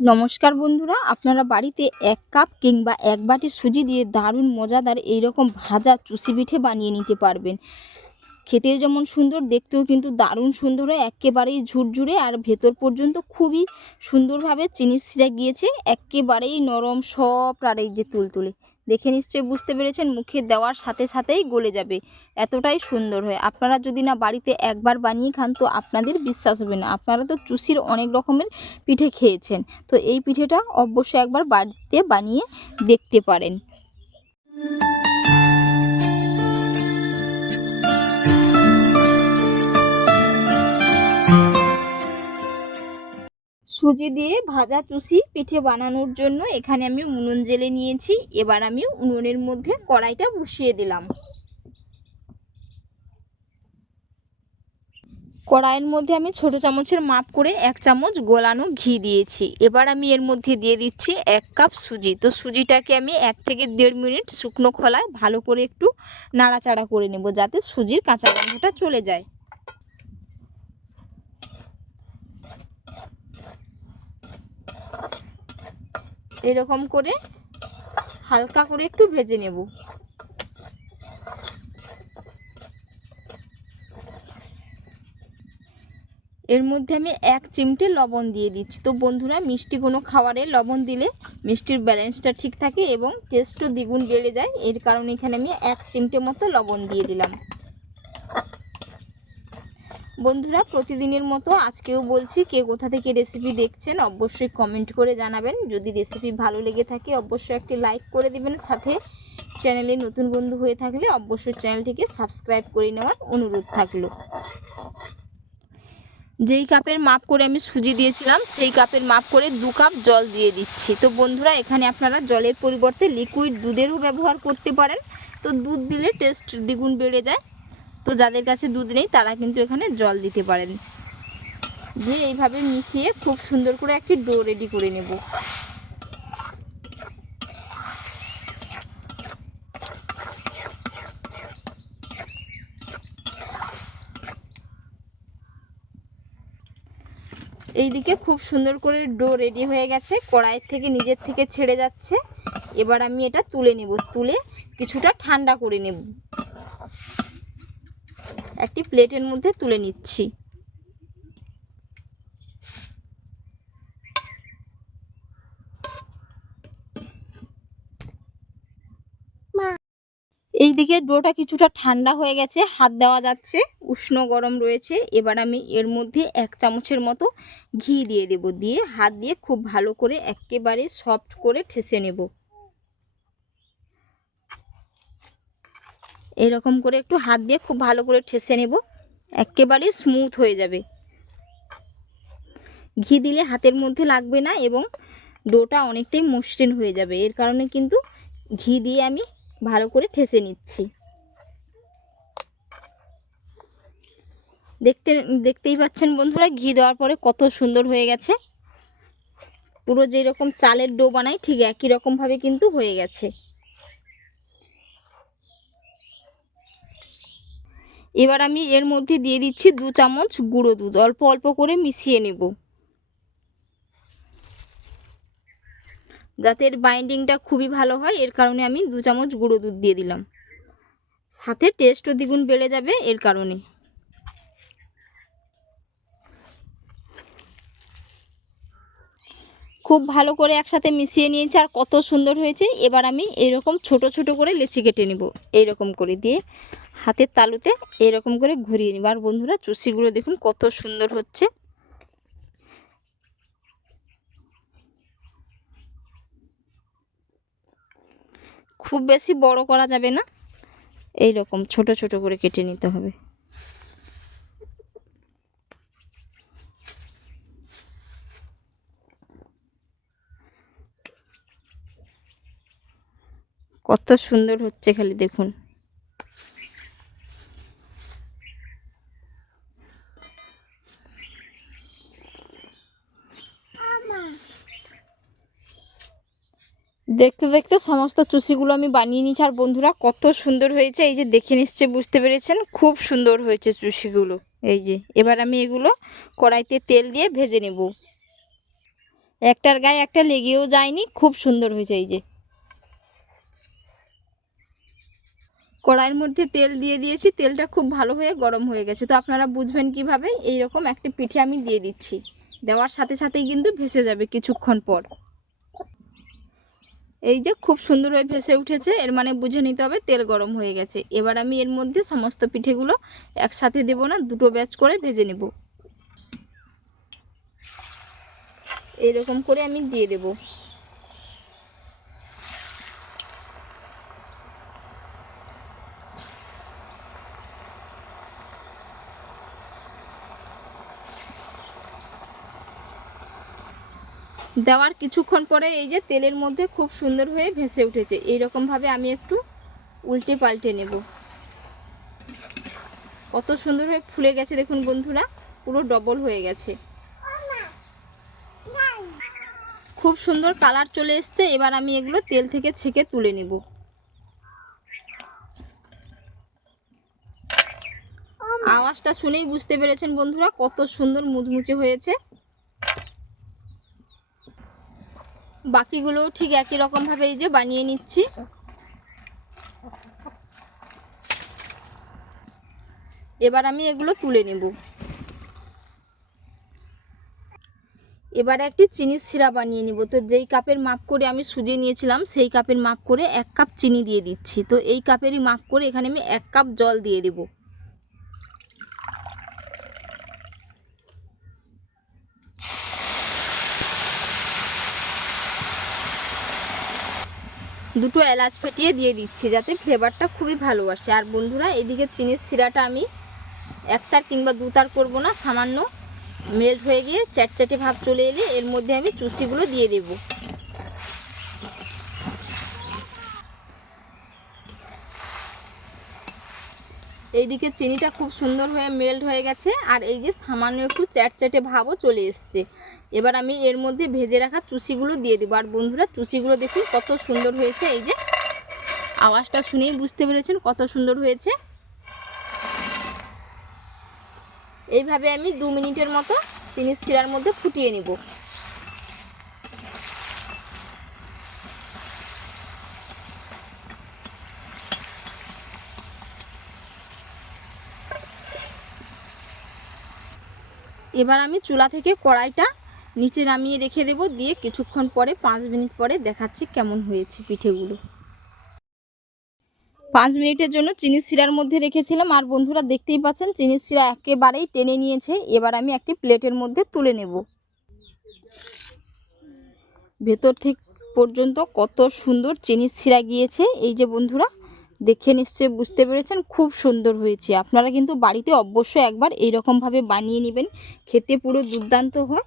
নমস্কার বন্ধুরা, আপনারা বাড়িতে এক কাপ কিংবা এক বাটি সুজি দিয়ে দারুণ মজাদার এইরকম ভাজা চুষি পিঠে বানিয়ে নিতে পারবেন। খেতেও যেমন সুন্দর, দেখতেও কিন্তু দারুণ সুন্দর হয়, একেবারেই ঝুরঝুরে আর ভেতর পর্যন্ত খুবই সুন্দরভাবে চিনি ছিঁড়ে গিয়েছে, একেবারেই নরম সব আর এই যে তুলতুলে। দেখে নিশ্চয়ই বুঝতে পেরেছেন মুখে দেওয়ার সাথে সাথেই গলে যাবে। এতটাই সুন্দর হয়। আপনারা যদি না বাড়িতে একবার বানিয়ে খান তো আপনাদের বিশ্বাস হবে না। আপনারা তো চুষির অনেক রকমের পিঠে খেয়েছেন। তো এই পিঠেটা অবশ্যই একবার বাড়িতে বানিয়ে দেখতে পারেন। সুজি দিয়ে ভাজা চুষি পিঠে বানানোর জন্য এখানে আমি উনুন জেলে নিয়েছি। এবার আমি উনুনের মধ্যে কড়াইটা বসিয়ে দিলাম। কড়াইয়ের মধ্যে আমি ছোট চামচের মাপ করে এক চামচ গোলানো ঘি দিয়েছি। এবার আমি এর মধ্যে দিয়ে দিচ্ছি এক কাপ সুজি। তো সুজিটাকে আমি এক থেকে দেড় মিনিট শুকনো খোলায় ভালো করে একটু নাড়াচাড়া করে নেব যাতে সুজির কাঁচা গন্ধটা চলে যায়। এরকম করে হালকা করে একটু ভেজে নেব। এর মধ্যে আমি এক চিমটে লবণ দিয়ে দিচ্ছি। তো বন্ধুরা, মিষ্টি কোনো খাবারে লবণ দিলে মিষ্টির ব্যালেন্সটা ঠিক থাকে এবং টেস্টও দ্বিগুণ বেড়ে যায়। এর কারণে এখানে আমি এক চিমটে মতো লবণ দিয়ে দিলাম। বন্ধুরা, প্রতিদিনের মতো আজকেও বলছি কে কোথা থেকে রেসিপি দেখছেন, অবশ্যই কমেন্ট করে জানাবেন। যদি রেসিপি ভালো লেগে থাকে, অবশ্যই একটি লাইক করে দিবেন। সাথে চ্যানেলে নতুন বন্ধু হয়ে থাকলে অবশ্যই চ্যানেলটিকে সাবস্ক্রাইব করে নেওয়ার অনুরোধ থাকল। যেই কাপের মাপ করে আমি সুজি দিয়েছিলাম, সেই কাপের মাপ করে দু কাপ জল দিয়ে দিচ্ছি। তো বন্ধুরা, এখানে আপনারা জলের পরিবর্তে লিকুইড দুধেরও ব্যবহার করতে পারেন। তো দুধ দিলে টেস্ট দ্বিগুণ বেড়ে যায়। তো যাদের কাছে দুধ নেই, তারা কিন্তু এখানে জল দিতে পারেন। দিয়ে এইভাবে মিশিয়ে খুব সুন্দর করে একটি ডো রেডি করে নেব। এইদিকে খুব সুন্দর করে ডো রেডি হয়ে গেছে। কড়াইয়ের থেকে নিজের থেকে ছেড়ে যাচ্ছে। এবার আমি এটা তুলে নেব। তুলে কিছুটা ঠান্ডা করে নেব। একটি প্লেটের মধ্যে তুলে নিচ্ছি। এইদিকে ডোটা কিছুটা ঠান্ডা হয়ে গেছে, হাত দেওয়া যাচ্ছে, উষ্ণ গরম রয়েছে। এবার আমি এর মধ্যে এক চামচের মতো ঘি দিয়ে দেব। দিয়ে হাত দিয়ে খুব ভালো করে একেবারে সফট করে ঠেসে নেব। এরকম করে একটু হাত দিয়ে খুব ভালো করে ঠেসে নেব। একেবারে স্মুথ হয়ে যাবে। ঘি দিলে হাতের মধ্যে লাগবে না এবং ডোটা অনেকটাই মসৃণ হয়ে যাবে। এর কারণে কিন্তু ঘি দিয়ে আমি ভালো করে ঠেসে নিচ্ছি। দেখতে, দেখতেই পাচ্ছেন বন্ধুরা, ঘি দেওয়ার পরে কত সুন্দর হয়ে গেছে। পুরো যেরকম চালের ডো বানাই ঠিক একই রকমভাবে কিন্তু হয়ে গেছে। এবার আমি এর মধ্যে দিয়ে দিচ্ছি দু চামচ গুঁড়ো দুধ। অল্প অল্প করে মিশিয়ে নেব। যাতে এর বাইন্ডিংটা খুবই ভালো হয়, এর কারণে আমি দু চামচ গুঁড়ো দুধ দিয়ে দিলাম। সাথে টেস্টও দ্বিগুণ বেড়ে যাবে এর কারণে। খুব ভালো করে একসাথে মিশিয়ে নিয়েছি আর কত সুন্দর হয়েছে। এবার আমি এরকম ছোট ছোট করে লেচি কেটে নেব। এইরকম করে দিয়ে হাতের তালুতে এরকম করে ঘুরিয়ে নিব। আর বন্ধুরা, চুষিগুলো দেখুন কত সুন্দর হচ্ছে। খুব বেশি বড় করা যাবে না। এই রকম ছোট ছোট করে কেটে নিতে হবে। কত সুন্দর হচ্ছে খালি দেখুন। দেখতে দেখতে সমস্ত চুষিগুলো আমি বানিয়ে নিয়েছি। আর বন্ধুরা, কত সুন্দর হয়েছে। এই যে দেখে নিশ্চয়ই বুঝতে পেরেছেন, খুব সুন্দর হয়েছে চুষিগুলো। এই যে, এবার আমি এগুলো কড়াইতে তেল দিয়ে ভেজে নেব। একটার গায়ে একটা লেগেও যায়নি, খুব সুন্দর হয়েছে এই যে। কড়াইয়ের মধ্যে তেল দিয়ে দিয়েছি। তেলটা খুব ভালো হয়ে গরম হয়ে গেছে। তো আপনারা বুঝবেন কীভাবে এই রকম একটি পিঠে আমি দিয়ে দিচ্ছি। দেওয়ার সাথে সাথেই কিন্তু ভেসে যাবে কিছুক্ষণ পর। এই যে খুব সুন্দরভাবে ভেসে উঠেছে, এর মানে বুঝে নিতে হবে তেল গরম হয়ে গেছে। এবার আমি এর মধ্যে সমস্ত পিঠেগুলো একসাথে দেব না, দুটো ব্যাচ করে ভেজে নেব। এরকম করে আমি দিয়ে দেব। দেওয়ার কিছুক্ষণ পরে এই যে তেলের মধ্যে খুব সুন্দর হয়ে ভেসে উঠেছে। এইরকম ভাবে আমি একটু উল্টে পাল্টে নেব। কত সুন্দর হয়ে ফুলে গেছে দেখুন বন্ধুরা, পুরো ডবল হয়ে গেছে। খুব সুন্দর কালার চলে এসছে, এবার আমি এগুলো তেল থেকে ছেঁকে তুলে নেব। আওয়াজটা শুনেই বুঝতে পেরেছেন বন্ধুরা, কত সুন্দর মুচমুচে হয়েছে। বাকিগুলোও ঠিক একই রকমভাবে এই যে বানিয়ে নিচ্ছি। এবার আমি এগুলো তুলে নেব। এবার একটি চিনির সিরা বানিয়ে নিব। তো যেই কাপের মাপ করে আমি সুজি নিয়েছিলাম, সেই কাপের মাপ করে এক কাপ চিনি দিয়ে দিচ্ছি। তো এই কাপেরই মাপ করে এখানে আমি এক কাপ জল দিয়ে দেবো। দুটো এলাচ ফেটিয়ে দিয়ে দিচ্ছি যাতে ফ্লেভারটা খুবই ভালো আসে আর বন্ধুরা, এদিকে চিনির শিরাটা আমি একটার কিংবা দুতার করব না, সামান্য মেল্ট হয়ে গিয়ে চ্যাটচ্যাটে ভাব চলে এলে এর মধ্যে আমি চুষিগুলো দিয়ে দেব। এইদিকে চিনিটা খুব সুন্দর হয়ে মেল্ট হয়ে গেছে, আর এই যে সামান্য একটু চ্যাটচ্যাটে ভাবও চলে এসছে। এবার আমি এর মধ্যে ভেজে রাখা চুষিগুলো দিয়ে দেবো। আর বন্ধুরা, চুষিগুলো দেখুন কত সুন্দর হয়েছে। এই যে, আওয়াজটা শুনেই বুঝতে পেরেছেন কত সুন্দর হয়েছে। এইভাবে আমি দু মিনিটের মতো চিনি শিরার মধ্যে ফুটিয়ে নিব। এবার আমি চুলা থেকে কড়াইটা নিচে নামিয়ে রেখে দেব, দিয়ে কিছুক্ষণ পরে, পাঁচ মিনিট পরে দেখাচ্ছি কেমন হয়েছে পিঠেগুলো। পাঁচ মিনিটের জন্য চিনি শিরার মধ্যে রেখেছিলাম। আর বন্ধুরা দেখতেই পাচ্ছেন, চিনি শিরা একেবারেই টেনে নিয়েছে। এবার আমি একটি প্লেটের মধ্যে তুলে নেব। ভেতর ঠিক পর্যন্ত কত সুন্দর চিনি শিরা গিয়েছে। এই যে বন্ধুরা, দেখে নিশ্চয়ই বুঝতে পেরেছেন, খুব সুন্দর হয়েছে। আপনারা কিন্তু বাড়িতে অবশ্যই একবার এইরকমভাবে বানিয়ে নেবেন। খেতে পুরো দুর্দান্ত হয়।